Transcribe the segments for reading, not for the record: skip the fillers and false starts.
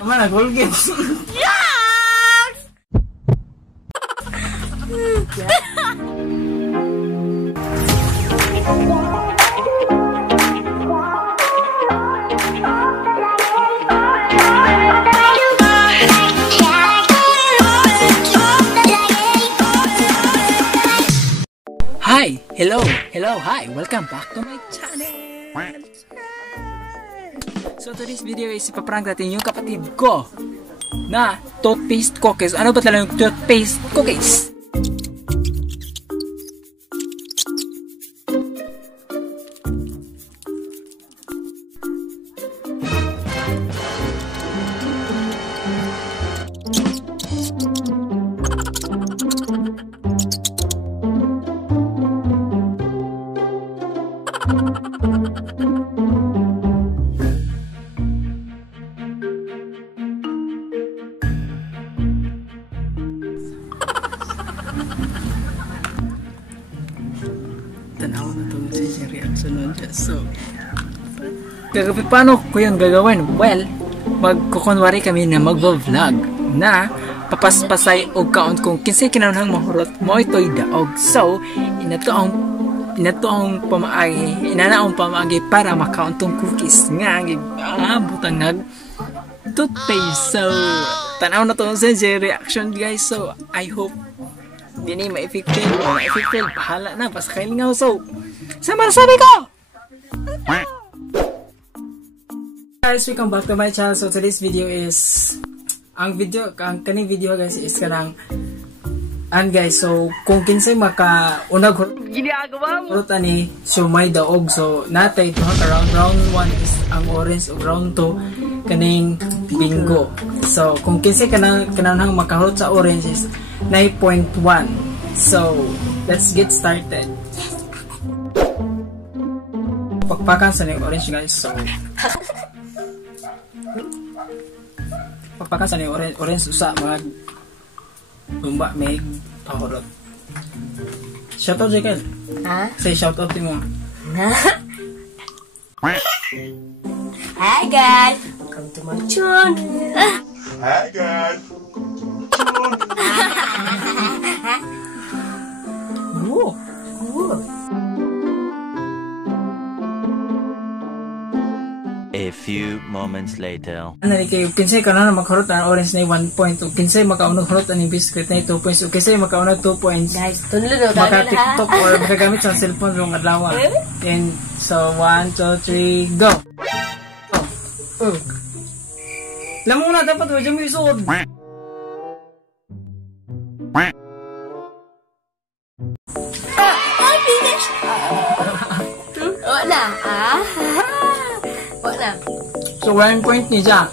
Mana Colgate? Yes! Hi! Hello! Hi! Welcome back to my channel! So today's video is ipaprank natin yung kapatid ko na toothpaste cookies. Ano ba talaga yung toothpaste cookies? Tanaw na itong yung reaction nun siya. So, paano ko yung gagawin? Well, magkukunwari kami na mag-vlog na papaspasay o kaon kung kinsay kinanang mahurot mo ito'y daog. So, inanaong pamaagi para makaon tong cookies nga butang nag toothpaste. So, tanaw na itong reaction guys. So, I hope di na ma-effective o ma-effective, bahala na, basta kailingaw. So, sama na sabi ko! Guys, welcome back to my channel. So, today's video is ang kaning video guys is kanang guys, so, kung kinsay makaunag hurot ani, so may daog. So, natay ito around round 1 is ang orange o round 2 kaning bingo. So, kung kinsay kanang makahurot sa orange is 9.1. So, let's get started. Pakpakan sa yung orange guys. So, pakpakan sa yung orange usa mga lumba may pahurot. Shoutout Jekyll. Ha? Say shoutout mo. Hi guys, welcome to my channel. Hi guys. Ooh. A few moments later. Ano ni kayo, kinsay ka na maghurot ang orange na 1 point, o kinsay makaunog hurot ang biscuit na 2 points, o kinsay makaunog 2 points, Guys, tunlo daw maka-tiktok or makagamit sa cellphone yung adlaw. And so 1, 2, 3, go! Lamang na dapat wajan mo isod. Wala, Wala. So 1 point niya.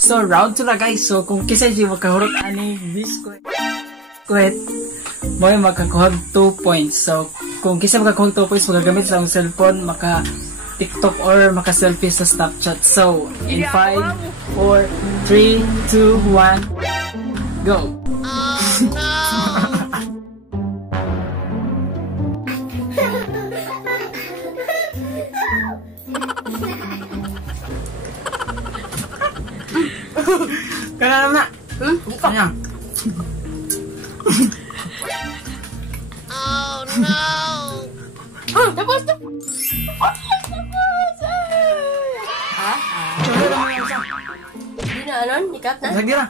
So round 2 na guys. So kung kisay di makahurot ani biscuit, mo makakuha 2 points. So kung kisay makakuha 2 points, magagamit sa ang cellphone, maka TikTok or maka selfie sa Snapchat. So in 5, 4, 3, 2, 1, go. Kaya na. Kanya. Oh no. Tapos. Hindi na anon, ikat na. Sige na.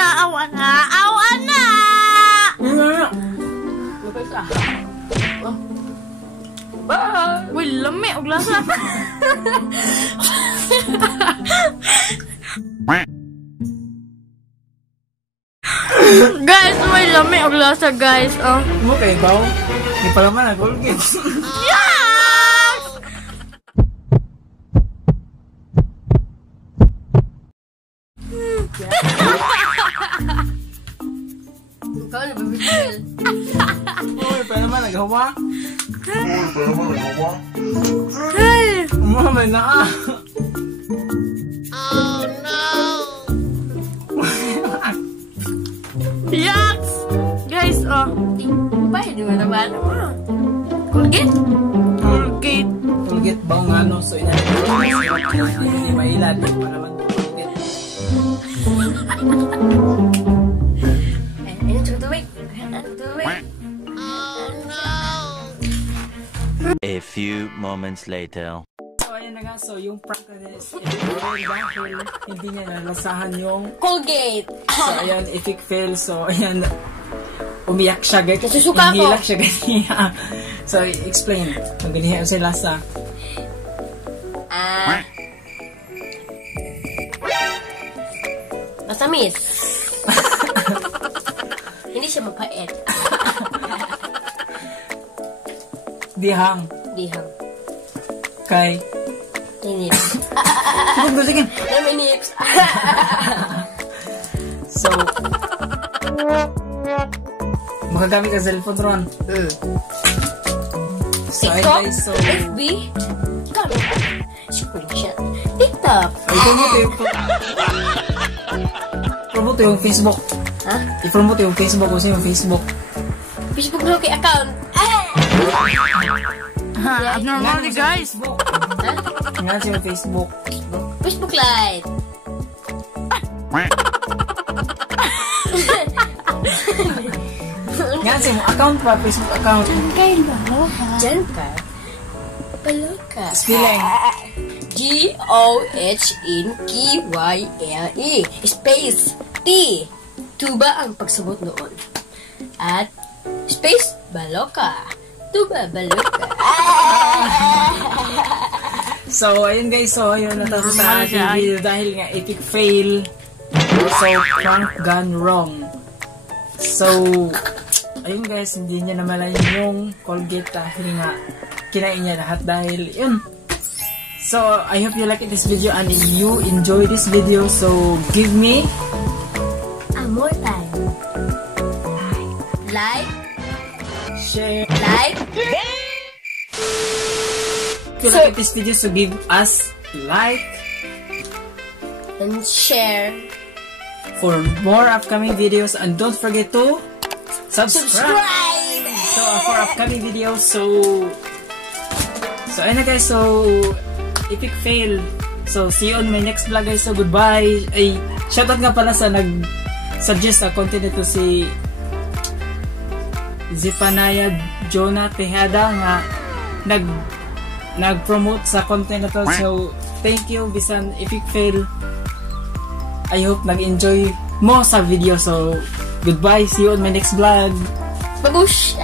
Awa na. Lapis Uy, lami, og lasa. Guys, may lami og lasa, guys. Mo kay baw. Di pa naman Colgate. Yes! Ikaw na bibigil. Uy, pa naman naghawa. Hey! Umamay na Oh no! Yucks! Guys, Pwede mo naman. Colgate? Colgate ba nga no? So hindi mailad pa naman Colgate. Ayun, tubig. A few moments later. So ayan na nga, so yung prank na is dahil hindi niya nalasahan yung Colgate. so ayan, epic fail. So ayan, umiyak siya guys. Nasusuka ako. Hinilak siya ganiya. So explain. Ang ganiya sa lasa. Masamis. Hindi siya mapait. Dihang. Dihang. Kay. Nips. Sige. May nips. So, makagamit ka cellphone ron. So, ayun TikTok, guys, so, FB, screenshot, TikTok. I-promote yung Facebook. Ha? I-promote yung Facebook. Kasi yung Facebook. Facebook na okay account. Abnormal guys. Nga siya yung Facebook. Facebook Lite. Nga siya yung account pa. Facebook account. Jennifer Baloka. Spelling. G-O-H-N-K-Y-L-E space T. Tuba ang pagsabot noon. At space Baloka. Tuba Baloka. So, ayun guys. So, ayun natapos sa ating video dahil nga epic fail. So, prank gone wrong. So, ayun guys, hindi niya namalayan yung Colgate dahil nga kinain niya lahat dahil yun. So, I hope you like this video and you enjoy this video. So, give me More time. Like. share. Like. If you like this video, so give us like And share. for more upcoming videos and don't forget to subscribe. So, for upcoming videos, so ayun na guys, so epic fail. So, see you on my next vlog guys. So, goodbye. Ay, shoutout nga pala sa nag-suggest sa content ito si Zipanaya Jonah Tejada nga nag-promote sa content ito. So, thank you, bisan epic fail. I hope nag-enjoy mo sa video. So, goodbye. See you on my next vlog. Babush!